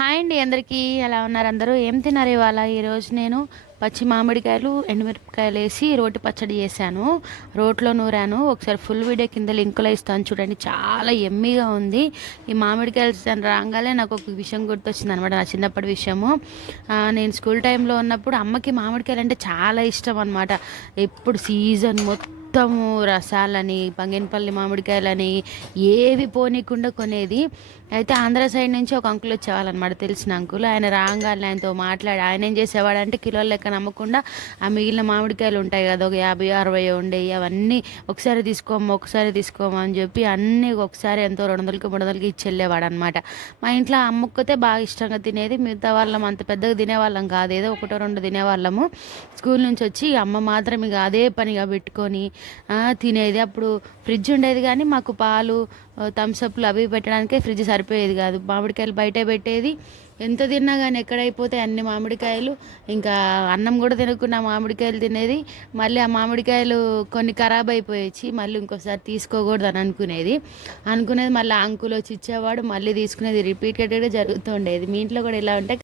Hi అండి అందరికీ. ఎలా ఉన్నారు అందరూ? ఏం తిన్నారు ఇవాళ? ఈరోజు నేను పచ్చి మామిడికాయలు, ఎండుమిరపకాయలు వేసి రోటి పచ్చడి చేశాను. రోట్లో నూరాను. ఒకసారి ఫుల్ వీడియో కింద లింకులో ఇస్తాను చూడండి. చాలా ఎమ్మీగా ఉంది. ఈ మామిడికాయలు సీజన్ రాగానే నాకు ఒక విషయం గుర్తొచ్చింది అనమాట, నా చిన్నప్పటి విషయము. నేను స్కూల్ టైంలో ఉన్నప్పుడు అమ్మకి మామిడికాయలు అంటే చాలా ఇష్టం అనమాట. ఎప్పుడు సీజన్ మొత్తము రసాలని, బంగినపల్లి మామిడికాయలని ఏవి పోనీకుండా కొనేది. అయితే ఆంధ్ర సైడ్ నుంచి ఒక అంకుల్ వచ్చేవాళ్ళనమాట, తెలిసిన అంకుల్. ఆయన రాగానే ఆయనతో మాట్లాడి ఆయన ఏం చేసేవాడంటే కిలోల లెక్క నమ్మకుండా ఆ మిగిలిన మామిడికాయలు ఉంటాయి కదా, ఒక 50-60 ఉండేవి, అవన్నీ ఒకసారి తీసుకోమా అని చెప్పి అన్నీ ఒకసారి ఎంతో 200-300కి ఇచ్చి వెళ్ళేవాడు అనమాట. మా ఇంట్లో అమ్మొక్కతే బాగా ఇష్టంగా తినేది. మిగతా వాళ్ళం అంత పెద్దగా తినేవాళ్ళం కాదు, ఏదో 1-2 తినేవాళ్ళము. స్కూల్ నుంచి వచ్చి అమ్మ మాత్రం ఇక అదే పనిగా పెట్టుకొని తినేది. అప్పుడు ఫ్రిడ్జ్ ఉండేది కానీ మాకు పాలు, థమ్స్అప్లు అవి పెట్టడానికే ఫ్రిడ్జ్ సరిపోయేది కాదు. మామిడికాయలు బయట పెట్టేది. ఎంత తిన్నా కానీ ఎక్కడైపోతే అన్ని మామిడికాయలు. ఇంకా అన్నం కూడా తినకుండా మామిడికాయలు తినేది. మళ్ళీ ఆ మామిడికాయలు కొన్ని ఖరాబ్ అయిపోయేసి మళ్ళీ ఇంకోసారి తీసుకోకూడదు అని అనుకునేది. మళ్ళీ అంకుల్ వచ్చి ఇచ్చేవాడు, మళ్ళీ తీసుకునేది. రిపీటెడ్గా జరుగుతూ ఉండేది. మీ ఇంట్లో కూడా ఇలా ఉంటే